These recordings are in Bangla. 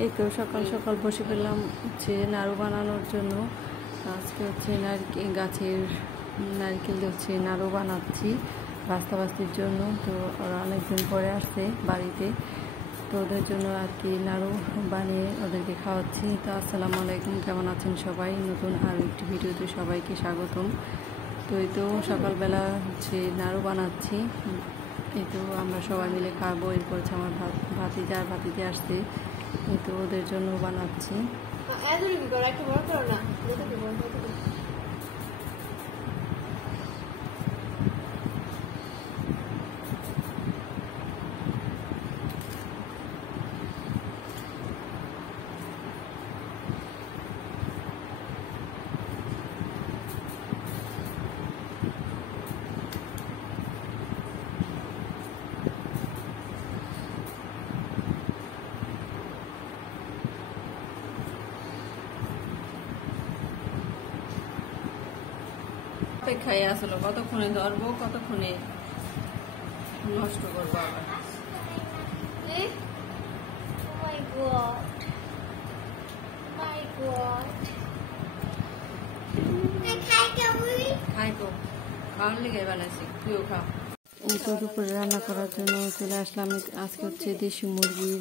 এই তো সকাল সকাল বসে পেলাম হচ্ছে নাড়ু বানানোর জন্য। আজকে হচ্ছে গাছের নারকেল দিয়ে হচ্ছে নাড়ু বানাচ্ছি ভাস্তাভাস্তির জন্য। তো ওরা অনেকদিন পরে আসছে বাড়িতে, তো ওদের জন্য আর কি নাড়ু বানিয়ে ওদেরকে খাওয়াচ্ছি। তো আসসালামু আলাইকুম, কেমন আছেন সবাই? নতুন আর একটি ভিডিওতে সবাইকে স্বাগতম। তো এই তো সকালবেলা হচ্ছে নাড়ু বানাচ্ছি, এই তো আমরা সবাই মিলে খাবো। এরপর হচ্ছে আমার ভাতিজা আসছে, এই তো ওদের জন্য বানাচ্ছি। অপেক্ষায় আসলো, কতক্ষণে ধরবো, কতক্ষণে নষ্ট করবো আবার। দুপুরে রান্না করার জন্য চলে আসলাম। আজকে হচ্ছে দেশি মুরগি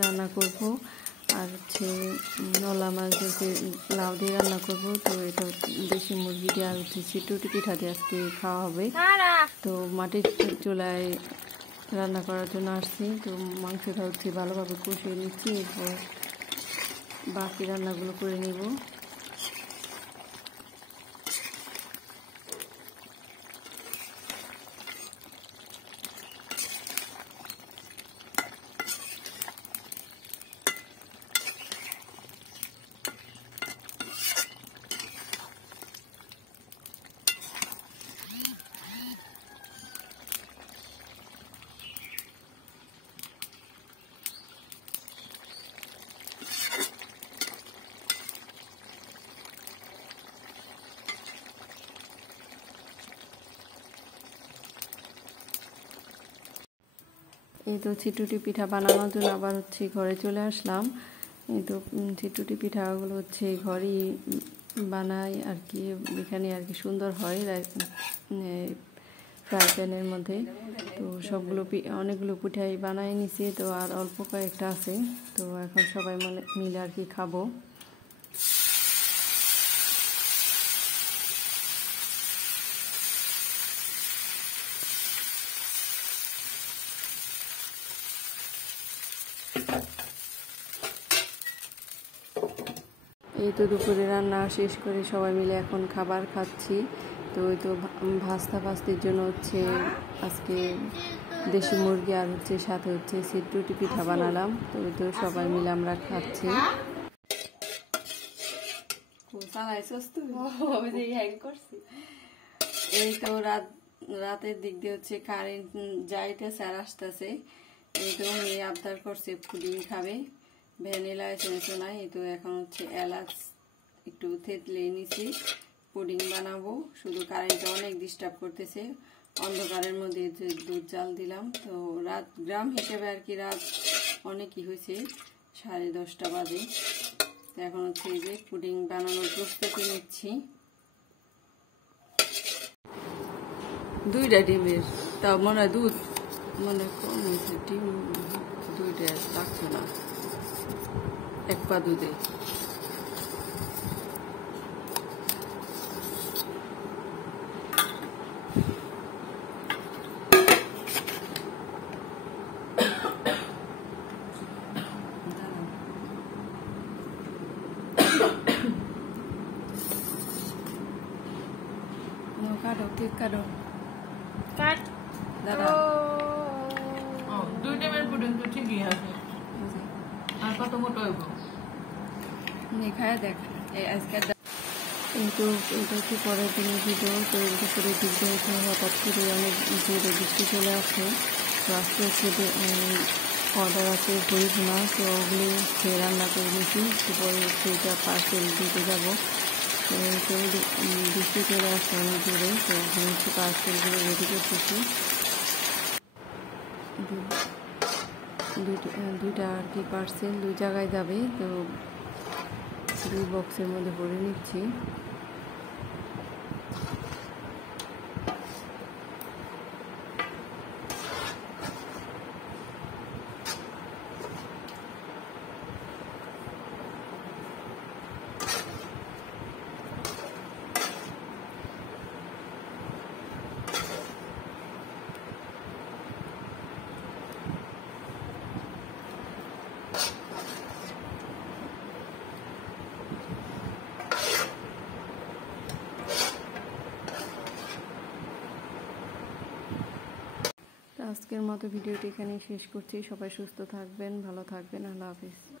রান্না করব, আর হচ্ছে নলা মাছ দিয়ে লাউ দিয়ে রান্না করব। তো এটা দেশি মুরগি দিয়ে আর হচ্ছে চিটুটি পিঠা দিয়ে আজকে খাওয়া হবে। তো মাটির চুলায় রান্না করার জন্য আসছি। তো মাংসটা হচ্ছে ভালোভাবে কষিয়ে নিচ্ছি, এরপর বাকি রান্নাগুলো করে নিব। এই তো চিটুটি পিঠা বানানোর জন্য আবার হচ্ছে ঘরে চলে আসলাম। এই তো চিটুটি পিঠাগুলো হচ্ছে ঘরেই বানাই আর কি, এখানে আর কি সুন্দর হয় ফ্রাই প্যানের মধ্যে। তো অনেকগুলো পিঠাই বানাই নিছি, তো আর অল্প কয়েকটা আছে। তো এখন সবাই মিলে আর কি খাবো। এই তো দুপুরে রান্না শেষ করে সবাই মিলে এখন খাবার খাচ্ছি। তো এই তো ভাস্তির জন্য হচ্ছে আজকে দেশি মুরগি আর হচ্ছে সাথে হচ্ছে চিটুটি পিঠা বানালাম। তো এই তো সবাই মিলে আমরা খাচ্ছি। এই তো রাতের দিক দিয়ে হচ্ছে কারেন্ট যাইতেছে আর আসতেছে। এই তো মেয়ে আবদার করছে পুডিং খাবে, ভ্যানিলা এসেন্স নাই। এই তো এখন হচ্ছে এলাচ একটু থেতলে নিছি, পুডিং বানাবো। শুধু কারেন্টটা অনেক ডিস্টার্ব করতেছে, অন্ধকারের মধ্যে দুধ জাল দিলাম। তো রাত গ্রাম হিসেবে আর কি রাত অনেকই হয়েছে, 10:30 বাজে। তো এখন হচ্ছে এই যে পুডিং বানানোর প্রস্তুতি নিচ্ছি। 2টা ডিমের, তাও মনে হয় দুধ মনে কম হয়েছে, ডিম 2টা লাগছে না, 1 পা দুধে। কাটো, কেক কাটো, কাট দাদা। 2 ডিমের পুডিং তো ঠিকই আছে, আর কত মোটা হইব খায় দেখ আজকে। কিন্তু এটা হচ্ছে পরের দিনের ভিডিও। তো দুপুরে দিকে হঠাৎ করে অনেক জোরে বৃষ্টি চলে আসে। তো আজকে হচ্ছে অর্ডার আছে গরিব না, তো ওগুলি হচ্ছে রান্না করে নিয়েছি। পরে হচ্ছে এটা পার্সেল দিতে যাবো। তো বৃষ্টি চলে আসছে অনেক জোরে, তো এখন হচ্ছে পার্সেলগুলো রেডি করতেছি। 2 দুইটা আর কি পার্সেল 2 জায়গায় যাবে, তো 2 বক্সের মধ্যে ভরে নিচ্ছি। আজকের মতো ভিডিওটি এখানেই শেষ করছি। সবাই সুস্থ থাকবেন, ভালো থাকবেন। আল্লাহ হাফিজ।